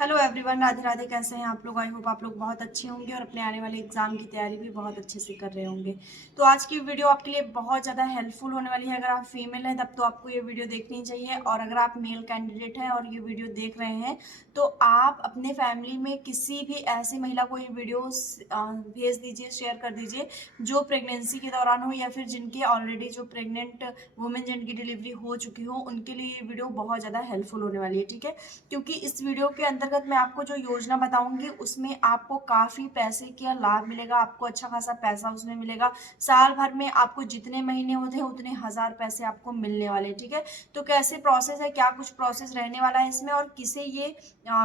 Hello everyone, Radhe Radhe. कैसे हैं आप लोग? आई होप आप लोग बहुत अच्छे होंगे और अपने आने वाले एग्जाम की तैयारी भी बहुत अच्छे से कर रहे होंगे। तो आज की वीडियो आपके लिए बहुत ज़्यादा हेल्पफुल होने वाली है। अगर आप फीमेल हैं तब तो आपको ये वीडियो देखनी चाहिए, और अगर आप मेल कैंडिडेट हैं और ये वीडियो देख रहे हैं तो आप अपने फैमिली में किसी भी ऐसी महिला को ये वीडियो भेज दीजिए, शेयर कर दीजिए जो प्रेगनेंसी के दौरान हो, या फिर जिनके ऑलरेडी जो प्रेग्नेंट वुमेन जिनकी डिलीवरी हो चुकी हो, उनके लिए ये वीडियो बहुत ज़्यादा हेल्पफुल होने वाली है। ठीक है, क्योंकि इस वीडियो के अंतर्गत मैं आपको जो योजना बताऊंगी उसमें आपको काफ़ी पैसे का लाभ मिलेगा, आपको अच्छा खासा पैसा उसमें मिलेगा। साल भर में आपको जितने महीने होते हैं उतने हजार पैसे आपको मिलने वाले। ठीक है, तो कैसे प्रोसेस है, क्या कुछ प्रोसेस रहने वाला है इसमें, और किसे ये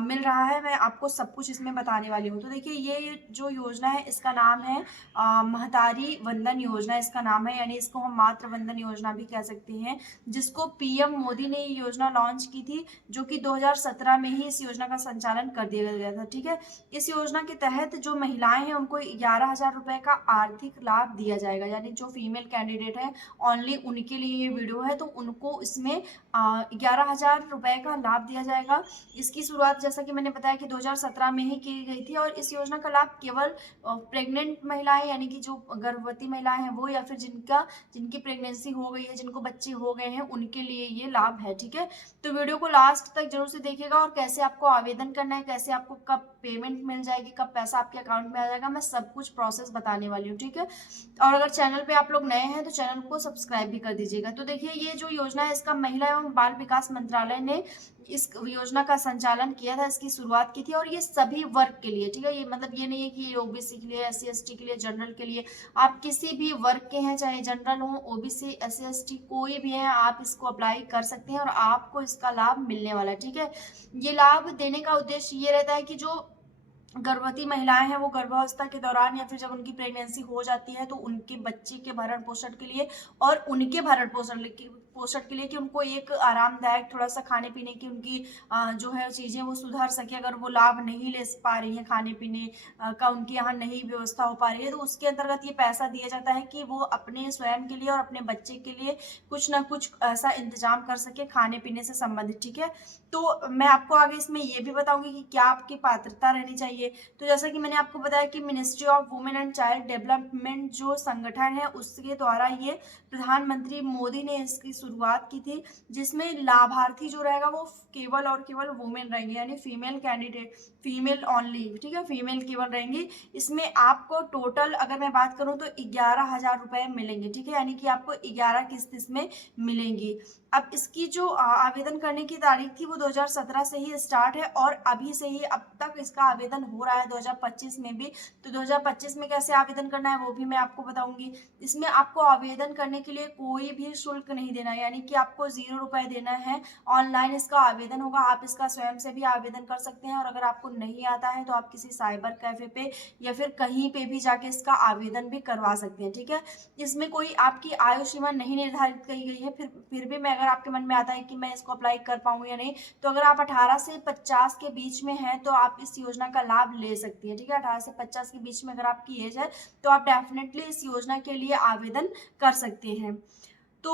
मिल रहा है, मैं आपको सब कुछ इसमें बताने वाली हूँ। तो देखिए, ये जो योजना है इसका नाम है महतारी वंदन योजना इसका नाम है, यानी इसको हम मातृ वंदन योजना भी कह सकते हैं, जिसको पीएम मोदी ने ये योजना लॉन्च की थी, जो कि 2017 में ही इस योजना का संचालन कर दिया गया था। ठीक है, इस योजना के तहत जो महिलाएं हैं उनको 11,000 रुपए का आर्थिक लाभ दिया जाएगा, यानी जो फीमेल कैंडिडेट है ओनली उनके लिए ये वीडियो है, तो उनको इसमें 11,000 रुपए का लाभ दिया जाएगा। इसकी शुरुआत जैसा कि मैंने बताया कि 2017 में ही की गई थी, और इस योजना का लाभ केवल प्रेग्नेंट महिलाएं, यानी कि जो गर्भवती महिलाएं हैं वो, या फिर जिनकी प्रेगनेंसी हो गई है, जिनको बच्चे हो गए हैं, उनके लिए ये लाभ है। ठीक है, तो वीडियो को लास्ट तक जरूर से देखिएगा, और कैसे आपको आवेदन करना है, कैसे आपको कब पेमेंट मिल जाएगी, कब पैसा आपके अकाउंट में आ जाएगा, मैं सब कुछ प्रोसेस बताने वाली हूँ। ठीक है, और अगर चैनल पे आप लोग नए हैं तो चैनल को सब्सक्राइब भी कर दीजिएगा। तो देखिए, ये जो योजना है इसका महिला एवं बाल विकास मंत्रालय ने इस योजना का संचालन किया था, इसकी शुरुआत की थी, और ये सभी वर्ग के लिए। ठीक है, ये मतलब ये नहीं है कि ये ओबीसी के लिए, एससी एसटी के लिए, जनरल के लिए, आप किसी भी वर्ग के हैं, चाहे जनरल हो, ओबीसी, एससी एसटी, कोई भी है, आप इसको अप्लाई कर सकते हैं और आपको इसका लाभ मिलने वाला है। ठीक है, ये लाभ देने का उद्देश्य ये रहता है कि जो गर्भवती महिलाएं हैं वो गर्भावस्था के दौरान या फिर जब उनकी प्रेगनेंसी हो जाती है तो उनके बच्चे के भरण पोषण के लिए, और उनके भरण पोषण के लिए कि उनको एक आरामदायक थोड़ा सा खाने पीने की उनकी जो है चीजें वो सुधर सके। अगर वो लाभ नहीं ले पा रही है, खाने पीने का उनके यहाँ नहीं व्यवस्था हो पा रही है, तो उसके अंतर्गत ये पैसा दिया जाता है कि वो अपने स्वयं के लिए और अपने बच्चे के लिए कुछ ना कुछ ऐसा इंतजाम कर सके खाने पीने से संबंधित। ठीक है, तो मैं आपको आगे इसमें ये भी बताऊंगी कि क्या आपकी पात्रता रहनी चाहिए। तो जैसा कि मैंने आपको बताया कि ministry of women and child development जो संगठन है उसके द्वारा ये प्रधानमंत्री मोदी ने इसकी शुरुआत की थी, जिसमें लाभार्थी जो रहेगा वो केवल और केवल वुमेन रहेंगे, यानी फीमेल कैंडिडेट, फीमेल ओनली। ठीक है, फीमेल केवल रहेंगी। इसमें आपको टोटल अगर मैं बात करूं तो 11,000 रुपए मिलेंगे। ठीक है, यानी कि आपको 11 किस्त इसमें मिलेंगी। अब इसकी जो आवेदन करने की तारीख थी वो 2017 से ही स्टार्ट है, और अभी से ही अब तक इसका आवेदन हो रहा है 2025 में भी। तो 2025 में कैसे आवेदन करना है वो भी मैं आपको बताऊंगी। इसमें आपको आवेदन करने के लिए कोई भी शुल्क नहीं देना है, यानी कि आपको 0 रुपए देना है। ऑनलाइन इसका आवेदन होगा, आप इसका स्वयं से भी आवेदन कर सकते हैं, और अगर आपको नहीं आता है तो आप किसी साइबर कैफे पे या फिर कहीं पे भी जाके इसका आवेदन भी करवा सकते हैं। ठीक है, इसमें कोई आपकी आयु सीमा नहीं निर्धारित की गई है। फिर भी मैं, अगर आपके मन में आता है कि मैं इसको अप्लाई कर पाऊंगी या नहीं, तो अगर आप 18 से 50 के बीच में हैं तो आप इस योजना का लाभ ले सकती है। ठीक है, 18 से 50 के बीच में अगर आपकी एज है तो आप डेफिनेटली इस योजना के लिए आवेदन कर सकते हैं। तो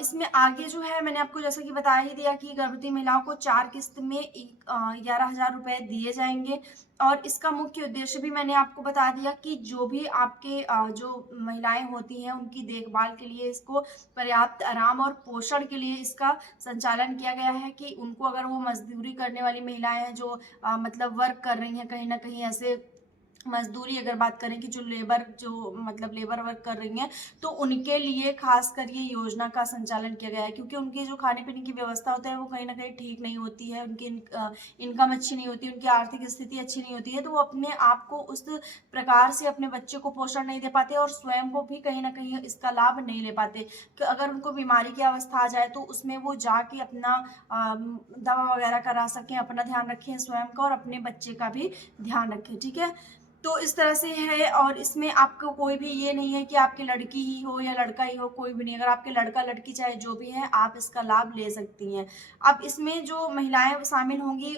इसमें आगे जो है मैंने आपको जैसा कि बता ही दिया कि गर्भवती महिलाओं को 4 किस्त में 11,000 रुपए दिए जाएंगे, और इसका मुख्य उद्देश्य भी मैंने आपको बता दिया कि जो भी आपके जो महिलाएं होती हैं उनकी देखभाल के लिए इसको पर्याप्त आराम और पोषण के लिए इसका संचालन किया गया है, कि उनको अगर वो मजदूरी करने वाली महिलाएं हैं जो मतलब वर्क कर रही हैं कहीं ना कहीं, ऐसे मजदूरी अगर बात करें कि जो लेबर वर्क कर रही हैं, तो उनके लिए खासकर ये योजना का संचालन किया गया है, क्योंकि उनकी जो खाने पीने की व्यवस्था होता है वो कहीं ना कहीं ठीक नहीं होती है, उनकी इनकम अच्छी नहीं होती, उनकी आर्थिक स्थिति अच्छी नहीं होती है, तो वो अपने आप को उस प्रकार से अपने बच्चे को पोषण नहीं दे पाते, और स्वयं को भी कहीं ना कहीं इसका लाभ नहीं ले पाते। कि अगर उनको बीमारी की अवस्था आ जाए तो उसमें वो जाके अपना दवा वगैरह करा सकें, अपना ध्यान रखें स्वयं का, और अपने बच्चे का भी ध्यान रखें। ठीक है, तो इस तरह से है, और इसमें आपको कोई भी ये नहीं है कि आपकी लड़की ही हो या लड़का ही हो, कोई भी नहीं। अगर आपके लड़का लड़की चाहे जो भी है, आप इसका लाभ ले सकती हैं। अब इसमें जो महिलाएं शामिल होंगी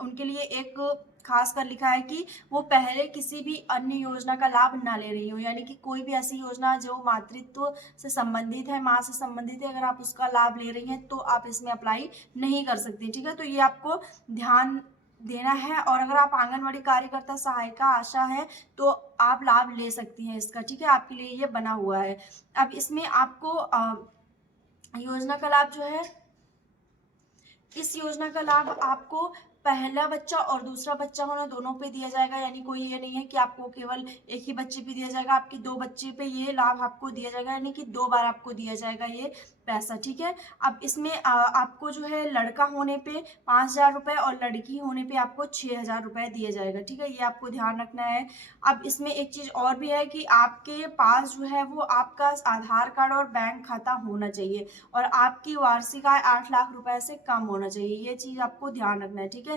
उनके लिए एक खास कर लिखा है कि वो पहले किसी भी अन्य योजना का लाभ ना ले रही हो, यानी कि कोई भी ऐसी योजना जो मातृत्व से संबंधित है, माँ से संबंधित है, अगर आप उसका लाभ ले रही हैं तो आप इसमें अप्लाई नहीं कर सकती। ठीक है, तो ये आपको ध्यान देना है। और अगर आप आंगनवाड़ी कार्यकर्ता, सहायिका, आशा है तो आप लाभ ले सकती हैं इसका, ठीक है, आपके लिए ये बना हुआ है। अब इसमें आपको योजना का लाभ जो है, इस योजना का लाभ आपको पहला बच्चा और दूसरा बच्चा होना दोनों पे दिया जाएगा, यानी कोई ये नहीं है कि आपको केवल एक ही बच्चे पे दिया जाएगा, आपके 2 बच्चे पे ये लाभ आपको दिया जाएगा, यानी कि 2 बार आपको दिया जाएगा ये पैसा, ठीक है। अब इसमें आपको जो है लड़का होने पे 5,000 रुपये और लड़की होने पे आपको 6,000 रुपये दिया जाएगा, ठीक है, ये आपको ध्यान रखना है। अब इसमें एक चीज़ और भी है कि आपके पास जो है वो आपका आधार कार्ड और बैंक खाता होना चाहिए और आपकी वार्षिक आय 8 लाख रुपए से कम होना चाहिए, ये चीज़ आपको ध्यान रखना है, ठीक है।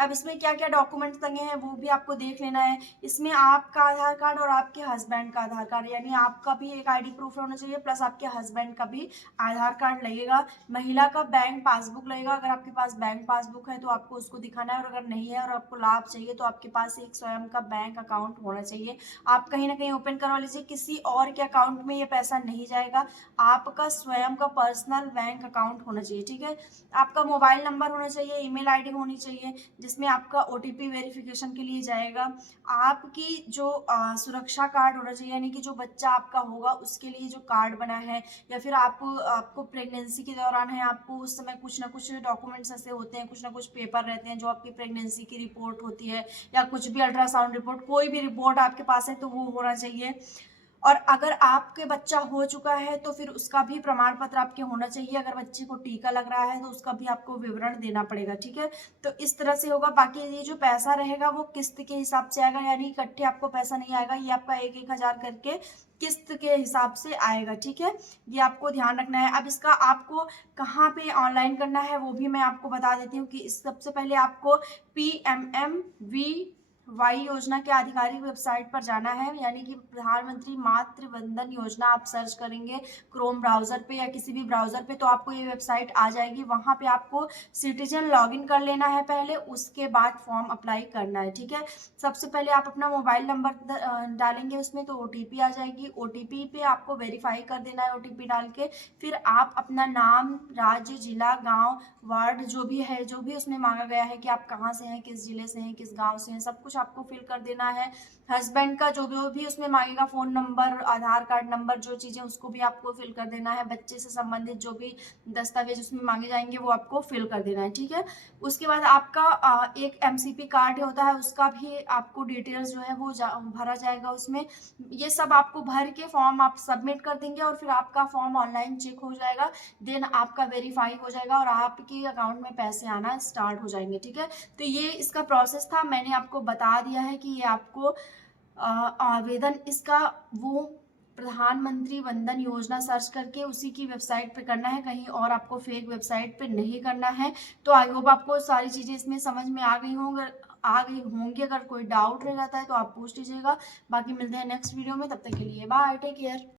अब इसमें क्या क्या डॉक्यूमेंट्स लगे हैं वो भी आपको देख लेना है। इसमें आपका आधार कार्ड और आपके हस्बैंड का आधार कार्ड, यानी आपका भी एक आईडी प्रूफ होना चाहिए, प्लस आपके हस्बैंड का भी आधार कार्ड लगेगा। महिला का बैंक पासबुक लगेगा, अगर आपके पास बैंक पासबुक है तो आपको उसको दिखाना है, और अगर नहीं है और आपको लाभ चाहिए तो आपके पास एक स्वयं का बैंक अकाउंट होना चाहिए। आप कहीं ना कहीं ओपन करवा लीजिए, किसी और के अकाउंट में ये पैसा नहीं जाएगा, आपका स्वयं का पर्सनल बैंक अकाउंट होना चाहिए, ठीक है। आपका मोबाइल नंबर होना चाहिए, ईमेल आईडी होनी चाहिए जिसमें आपका ओटीपी वेरिफिकेशन के लिए जाएगा। आपकी जो सुरक्षा कार्ड होना चाहिए, यानी कि जो बच्चा आपका होगा उसके लिए जो कार्ड बना है, या फिर आपको प्रेगनेंसी के दौरान है, आपको उस समय कुछ ना कुछ डॉक्यूमेंट्स ऐसे होते हैं, कुछ ना कुछ पेपर रहते हैं जो आपकी प्रेगनेंसी की रिपोर्ट होती है, या कुछ भी अल्ट्रासाउंड रिपोर्ट, कोई भी रिपोर्ट आपके पास है तो वो होना चाहिए। और अगर आपके बच्चा हो चुका है तो फिर उसका भी प्रमाण पत्र आपके होना चाहिए। अगर बच्चे को टीका लग रहा है तो उसका भी आपको विवरण देना पड़ेगा, ठीक है। तो इस तरह से होगा। बाकी ये जो पैसा रहेगा वो किस्त के हिसाब से आएगा, यानी इकट्ठे आपको पैसा नहीं आएगा, ये आपका 1-1 हजार करके किस्त के हिसाब से आएगा, ठीक है, ये आपको ध्यान रखना है। अब इसका आपको कहाँ पे ऑनलाइन करना है वो भी मैं आपको बता देती हूँ कि इस सबसे पहले आपको PMMVY योजना के आधिकारिक वेबसाइट पर जाना है, यानी कि प्रधानमंत्री मातृ वंदन योजना आप सर्च करेंगे क्रोम ब्राउजर पे या किसी भी ब्राउजर पे तो आपको ये वेबसाइट आ जाएगी। वहाँ पे आपको सिटीजन लॉगिन कर लेना है पहले, उसके बाद फॉर्म अप्लाई करना है, ठीक है। सबसे पहले आप अपना मोबाइल नंबर डालेंगे उसमें तो OTP आ जाएगी, OTP पे आपको वेरीफाई कर देना है OTP डाल के। फिर आप अपना नाम, राज्य, जिला, गाँव, वार्ड जो भी है, जो भी उसमें मांगा गया है कि आप कहाँ से हैं, किस जिले से हैं, किस गाँव से हैं, सब कुछ आपको फिल कर देना है। हस्बैंड का जो भी उसमें मांगेगा, फ़ोन नंबर, आधार कार्ड नंबर, जो चीज़ें उसको भी आपको फिल कर देना है। बच्चे से संबंधित जो भी दस्तावेज उसमें मांगे जाएंगे वो आपको फिल कर देना है, ठीक है। उसके बाद आपका एक MCP कार्ड होता है, उसका भी आपको डिटेल्स जो है वो भरा जाएगा उसमें। ये सब आपको भर के फॉर्म आप सबमिट कर देंगे और फिर आपका फॉर्म ऑनलाइन चेक हो जाएगा, देन आपका वेरीफाई हो जाएगा और आपके अकाउंट में पैसे आना स्टार्ट हो जाएंगे, ठीक है। तो ये इसका प्रोसेस था, मैंने आपको बता दिया है कि ये आपको आवेदन इसका वो प्रधानमंत्री वंदन योजना सर्च करके उसी की वेबसाइट पे करना है, कहीं और आपको फेक वेबसाइट पे नहीं करना है। तो आई होप आपको सारी चीज़ें इसमें समझ में आ गई होंगी। अगर कोई डाउट रह जाता है तो आप पूछ लीजिएगा। बाकी मिलते हैं नेक्स्ट वीडियो में, तब तक के लिए बाय, टेक केयर।